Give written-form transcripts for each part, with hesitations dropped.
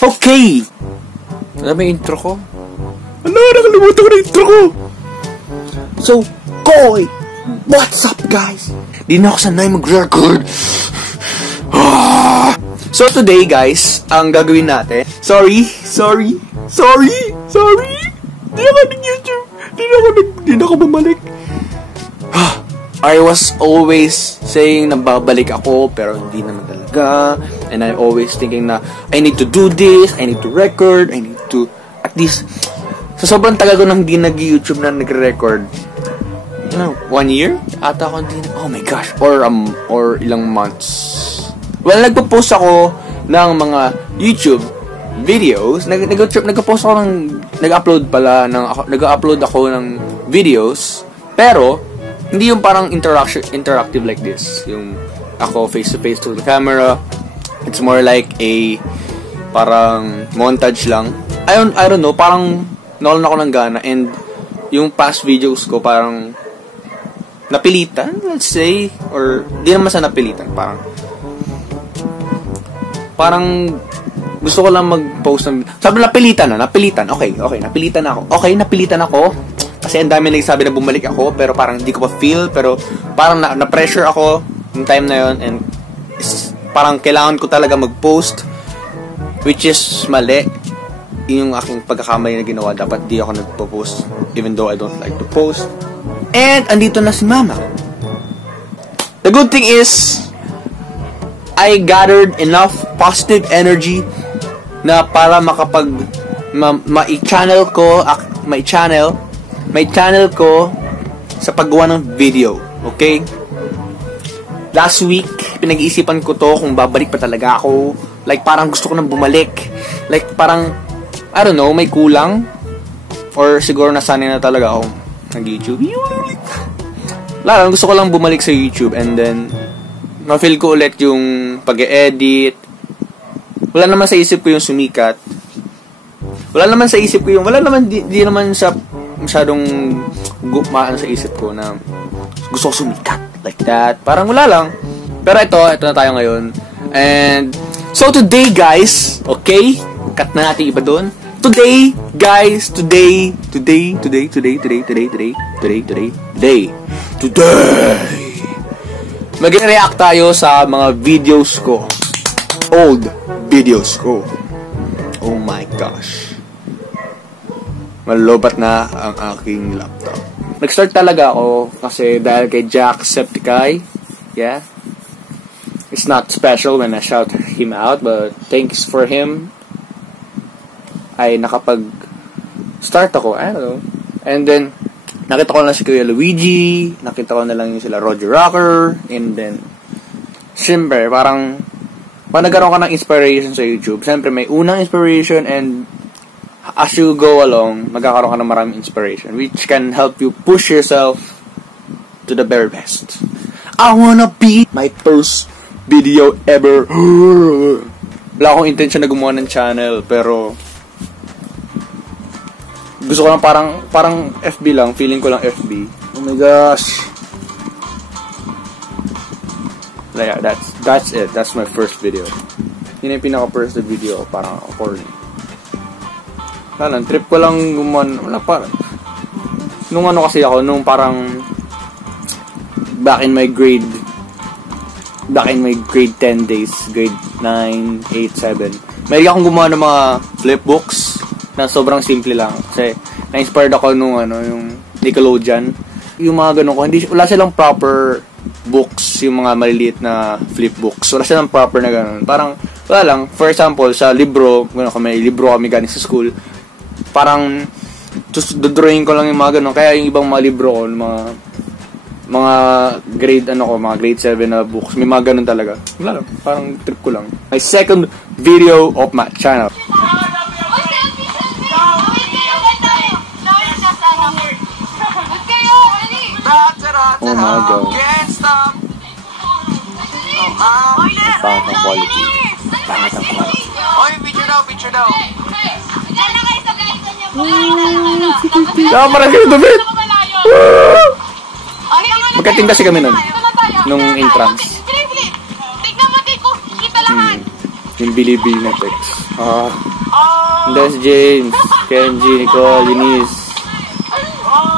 Okay! Alam mo yung intro ko? Ano? Nakalimutan ko na intro ko! So, Koy! What's up, guys? Di na ako sanay mag-record. So, today, guys, ang gagawin natin... Sorry! Di ako nag-YouTube. Di na ako bumalik. I was always saying na babalik ako, pero hindi naman talaga. And I'm always thinking na, I need to do this, I need to record, I need to, at least, sa sobrang tagal ko nang hindi nag-YouTube na nagre-record, 1 year? Ata ako hindi na, oh my gosh, or ilang months. Well, nagpo-post ako ng mga YouTube videos, nag-post ako ng, nag-upload ako ng videos, pero, hindi yung parang interactive like this. Yung ako face-to-face to the camera. It's more like a parang montage lang. I don't know, parang nawalan ako ng gana. And yung past videos ko parang napilitan, let's say. Or di naman sa napilitan. Parang gusto ko lang mag-post ng... Sabi napilitan. Okay, napilitan ako. Kasi ang dami nagsasabi na bumalik ako, pero parang hindi ko pa feel, pero parang na-pressure ako yung time na yun, and parang kailangan ko talaga mag-post, which is mali. Yung aking pagkakamali na ginawa, dapat di ako nagpo-post, even though I don't like to post. And andito na si Mama. The good thing is, I gathered enough positive energy na para ma-channel ko sa paggawa ng video, okay? Last week, pinag-iisipan ko to kung babalik pa talaga ako. Like, parang gusto ko nang bumalik. Like, parang, I don't know, may kulang. Or siguro nasanay na talaga ako nag-YouTube. Gusto ko lang bumalik sa YouTube and then, ma-feel ko ulit yung pag-e-edit. Wala naman sa isip ko yung sumikat. Wala naman di naman sa masyadong gumaan sa isip ko na gusto ko sumikat like that. Parang wala lang. Pero ito na tayo ngayon. And so today, guys, okay? Cut na natin iba doon. Today, guys, today. Mag-react tayo sa mga videos ko. Old videos ko. Oh my gosh. Malobat na ang aking laptop. Nag-start talaga ako kasi dahil kay Jacksepticeye. Yeah. It's not special when I shout him out, but thanks for him. Ay nakapag-start ako. I don't know. And then, nakita ko na si Kuya Luigi. Nakita ko na lang yung sila Roger Rocker. And then, siyempre, parang nagkaroon ka ng inspiration sa YouTube. Siyempre, may unang inspiration and as you go along, magkakaroon ka ng maraming inspiration which can help you push yourself to the very best. I wanna be my first video ever. Wala akong intention na gumawa ng channel, pero gusto ko lang parang FB lang, feeling ko lang FB. Oh my gosh. Yeah, that's it. That's my first video. Yun yung pinaka-first video, parang corny. Trip ko lang gumawa, nung ano kasi ako, nung parang back in my grade 10 days, grade 9, 8, 7, may akong gumawa ng mga flipbooks na sobrang simple lang, kasi na-inspired ako nung yung Nickelodeon, yung mga ganun ko, wala silang proper books, yung mga maliliit na flipbooks, wala silang proper na ganun, parang wala lang. For example, sa libro, may libro kami galing sa school, parang dodrawing ko lang yung mga ganun. Kaya yung ibang mga libro ko, mga grade mga grade 7 na books, may mga ganun talaga. Wala lang, parang trip ko lang. My second video of my channel. Oh my God. Pangit ang quality. Oy, picture daw. Marami yung damit. Magkating kasi kami nung entrance. Tignan mo, Tiko. Kita lahat. Yung Bilibili na text. And then si James, Kenji, Nicole, Eunice.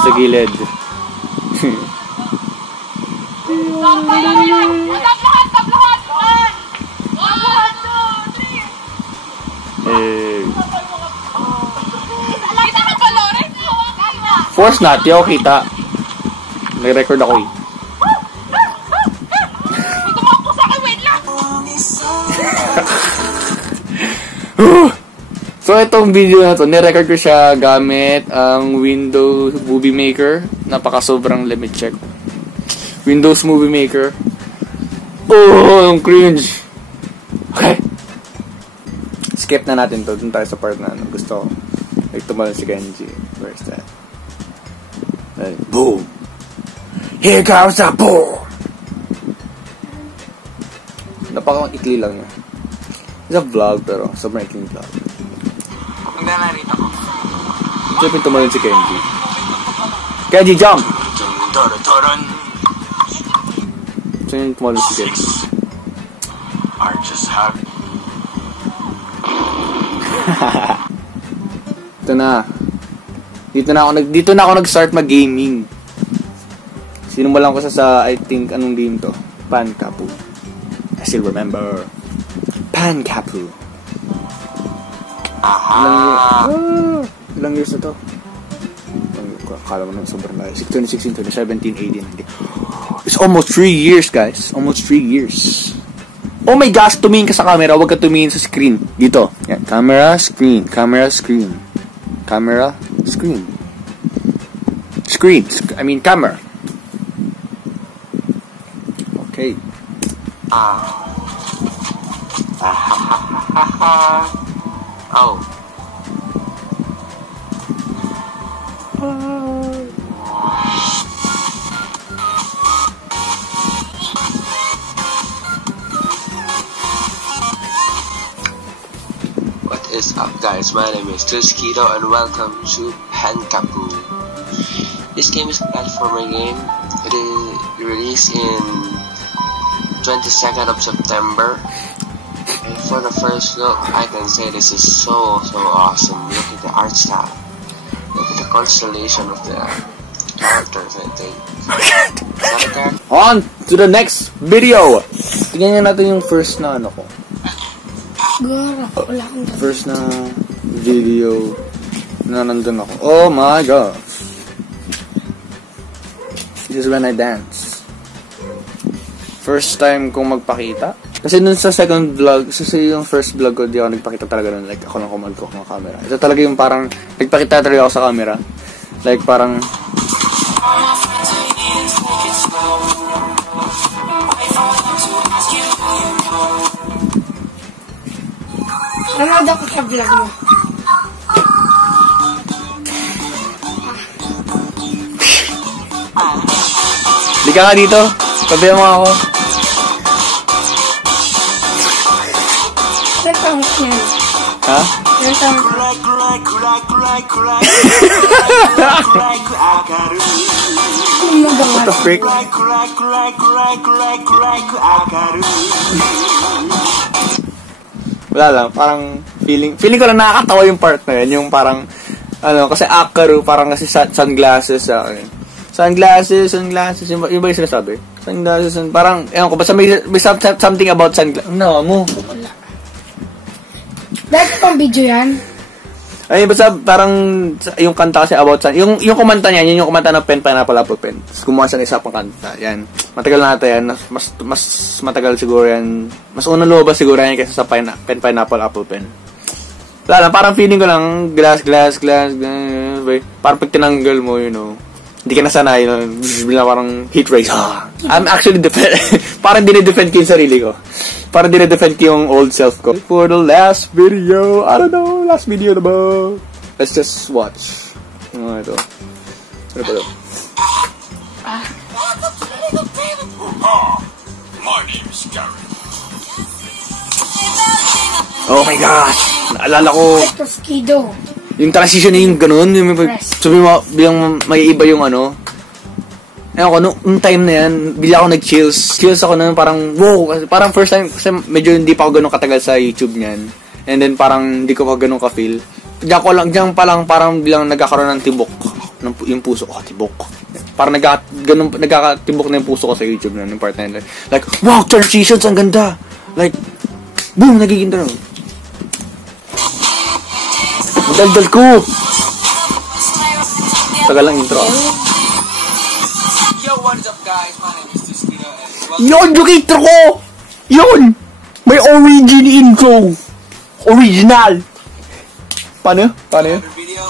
Sa gilid. Force natin ako kita. Nag-record ako eh. So itong video na to, nirecord ko siya gamit ang Windows Movie Maker. Napaka-sobrang, let me check. Windows Movie Maker. Oh, ang cringe. Okay. Skip na natin to. Dun tayo sa part na gusto ko. Like tumalon si Kenji. Where's that? Like, boom. Here comes the boom. Napaka-ikli lang niya. It's a vlog pero sobrang ikling vlog. Hindi narito ko. Siyempre tumalon si Kenji. Kenji, jump! So yung tumalon si Kenji. I just have... Ito na. Dito na ako nag-start mag-gaming. Sinimulan ko sa I think anong game to? Pankapu. I still remember. Pankapu. Ilang years na to? Akala mo nang sobrang layo. 2016, 2017, 18. It's almost 3 years, guys. Almost 3 years. Oh my gosh, tumingin ka sa camera. Huwag ka tumingin sa screen. Dito. Yan. Camera, screen. Camera, screen. Camera, screen. Screen. I mean, camera. Okay. Oh. What is up, guys? My name is Tuskito and welcome to Pankapu. This game is a platformer game. It is released in 22nd of September. And for the first look, I can say this is so awesome. Look at the art style. Look at the constellation of the characters, I think. On to the next video. Tingnan natin yung first na ano ko. First na video na nandun ako. Oh my god. This is when I dance. First time kong magpakita. Kasi dun sa second vlog, yung first vlog ko, di ako nagpakita talaga nun. Like, ako lang kumagkok ng camera. Ito talaga yung parang, nagpakita talaga ako sa camera. Like, parang... Nanood ako sa vlog mo. Di ka nga dito. Tabihan mo ako. Saan pangit yan? Ha? Saan pangit? What the frick? Wala lang, parang feeling ko lang nakakatawa yung part na yun, yung parang ano, kasi Akaru, parang kasi sunglasses sa akin. Sunglasses, yung ba yung sinasabi? Sunglasses, parang, ewan ko, basta may something about sunglasses. No, mo. Wala. Dahil pang video yan? Ay, basta parang yung kanta kasi about yung kumanta niya, yun yung kumanta ng Pen, Pineapple, Apple Pen. Tapos gumawa siya ng isa pang kanta. Yan. Matagal na ata yan. Mas matagal siguro yan. Mas unang lumabas siguro yan kaysa sa Pen, Pineapple, Apple Pen. Wala lang, parang feeling ko lang, glass. Parang pag tinanggal mo, you know, hindi ka nasanay, parang heat rays. I'm actually parang dinidefend ko yung sarili ko. Parang dinidefend ko yung old self ko. For the last video, I don't know, last video na ba? Let's just watch. Ano ito? Ano ba ito? My name is Gary. Oh my gosh! Naalala ko. Tuskido. Yung transition niya yung ganun. Sabi mo, bilang may iba yung ano. Ewan ko, nung time na yan, bila ako nag-chills. Chills ako na parang, wow, parang first time, kasi medyo hindi pa ako ganun katagal sa YouTube niyan. And then parang hindi ko pa ganun ka-feel. Diyan pa lang parang bilang nagkakaroon ng tibok. Yung puso ko, tibok. Parang nagkakatibok na yung puso ko sa YouTube na yung part na yun. Like, wow, transitions, ang ganda. Like, boom, nagiging dalaw. Daldal ko. Tagal lang intro. Yo, what is up guys? My name is Tuskito and Yun, yung intro ko! Yun! May origin intro. Original. Paano? Paano yun? video.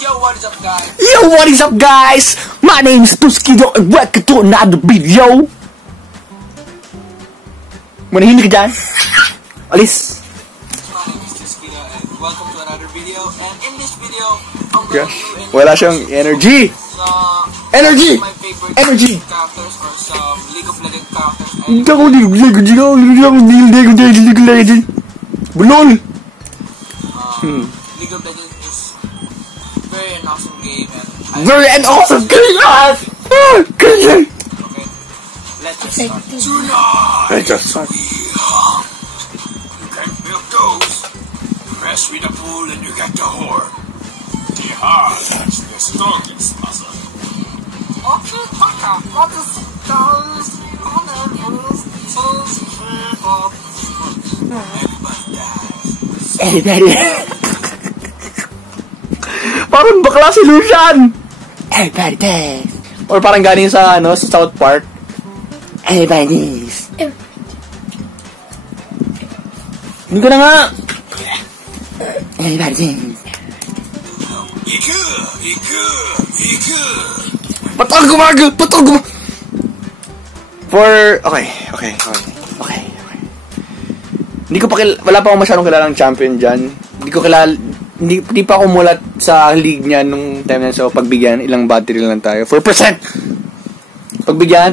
Yo, what is up guys? Yo, what is up guys? My name is Tuskito and welcome to another video. Manahimik ka dyan? Alis. My name is Tuskito and welcome to another video. And in this video, I'm gonna Gosh, do an wala siyang energy. Energy! my favorite Energy! characters or some League of Legends characters. And Hindi ako Bulol! League of Legends is very an awesome game and Very an awesome game! okay, let's just start. Tonight, I just suck. you can build those. Press with the pool and you get the horn. The heart is the strongest muscle. Okay, Taka, what is those? Everybody. Parang bakla si Lucian. Everybody dance. Or parang galing sa sa South Park. Everybody dance. Hindi ko na nga. Everybody dance. Patol gumago! Patol gumago! Okay. Hindi ko pa wala pa akong masyadong kilalang champion dyan. Hindi pa ako mulat sa league niya nung time na. So, pagbigyan, ilang battery lang tayo. 4%! Pagbigyan,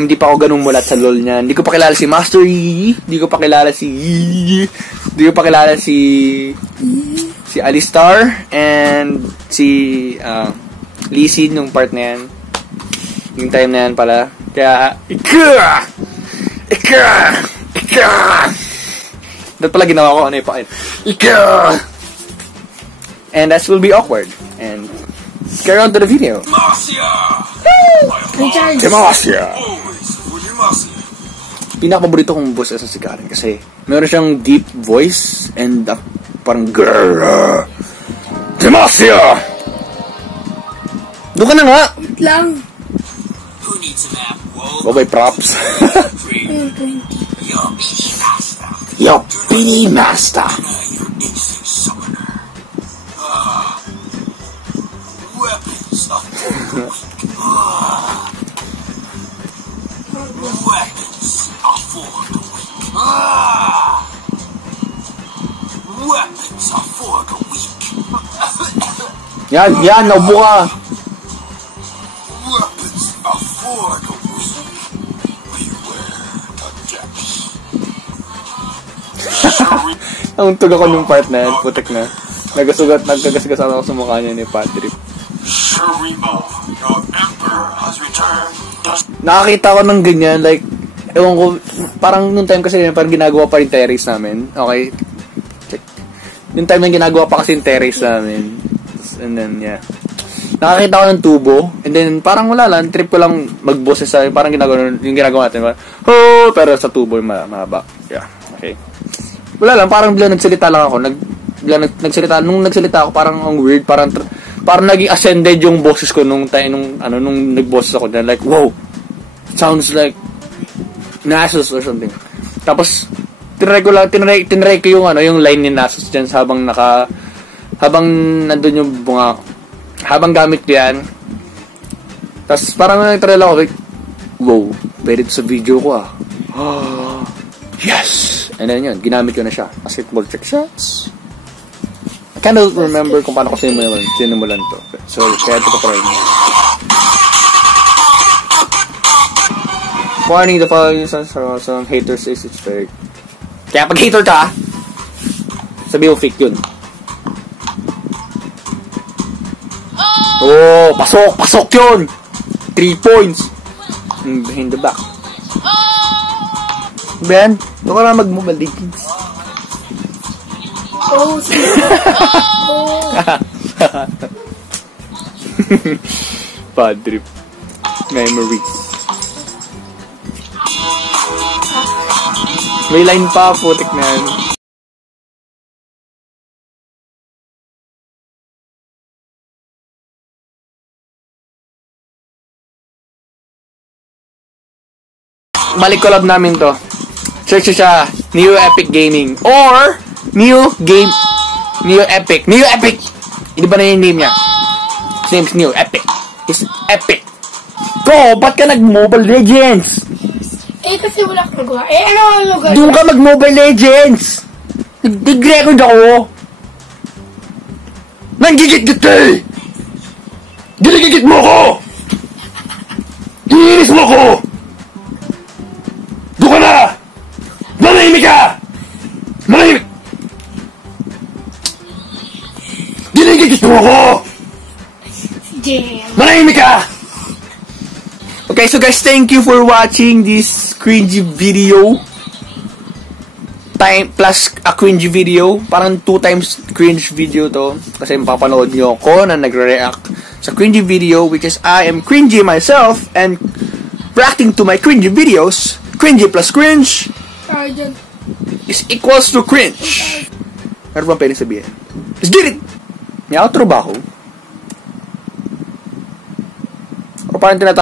hindi pa ako ganung mulat sa LoL niya. Hindi ko pa kilala si Master Yi. Hindi ko pa kilala si Alistar and si Lee Sin nung part na yan. Yung time na yan pala. Kaya, Dapat pala ginawa ko ano yung pakin. And that will be awkward. And carry on to the video. Demacia! Pinakapaborito kong boss sa si Karen kasi meron siyang deep voice and parang grrrr. Demacia! Doon ka na nga! Wait lang. Okay, props. Your BD Master. Yo, BD Master. Your instant summoner. Weapons of weapons are for the weak. Weapons are for the weak. Yan, naubo ka. Weapons are for the weak. Beware the depths. Nauntog ako nung part na yan, putik na. Nagkagasgas ako sa mukha niya ni Patrick. Shurima, your emperor has returned. Nakakita ko ng ganyan, like, ewan ko, parang nung time kasi parang ginagawa pa rin terrace namin. Okay, check. Nung time na ginagawa pa kasi yung terrace namin. And then, yeah. Nakakita ko ng tubo, and then parang wala lang, trip ko lang mag-boses sa, parang yung ginagawa natin, pero sa tubo yung mahaba. Yeah, okay. Wala lang, parang bila nagsalita lang ako, nung nagsalita ako, parang ang weird, parang naging ascended yung boses ko nung nagboses ako, then like, wow, sounds like Nasus or something. Tapos, tinry ko yung line ni Nasus dyan habang nandun yung bunga, habang gamit ko yan. Tapos, parang nagtry lang ako, like, wow, pwede sa video ko yes! And then yun, ginamit ko na siya. Basketball trick shots. I kind of remember kung paano ko sinimulan to. So, kaya ito pa rin. Warning, the following some haters is it's fake. Kaya pag hater ka, sabi mo fake yun. Oh, pasok yun! 3 points! In the back. Ben? Doon ka na mag-Mobile Legends. Oh, sige. Oh. Bad trip. Memories. May line pa, putik na yan. Balik collab namin to. Search siya, Neo Epic Gaming. Or, Neo Epic. Hindi ba na yung name niya? His name's Neo Epic. It's Epic. Bro, ba't ka nag-Mobile Legends? Eh, kasi wala akong nagawa. Eh, ano ang lugar? Doon ka mag-Mobile Legends! Nag-record ako! Nanggigit-git ka eh! Ginigigit mo ako! Iniinis mo ako! Doon ka na! Manahimik ka! Manahimik! Ginigigit mo ako! Jam. Manahimik ka! Okay, so guys, thank you for watching this cringy video. Time plus a cringy video. Parang 2 times cringe video to. Kasi mapapanood nyo ako na nagre-react sa cringy video, which is I am cringy myself and reacting to my cringy videos. Cringy plus cringe is equals to cringe. Ano bang pwedeng sabihin? Let's get it! May outro ba ako? O parang tinatawag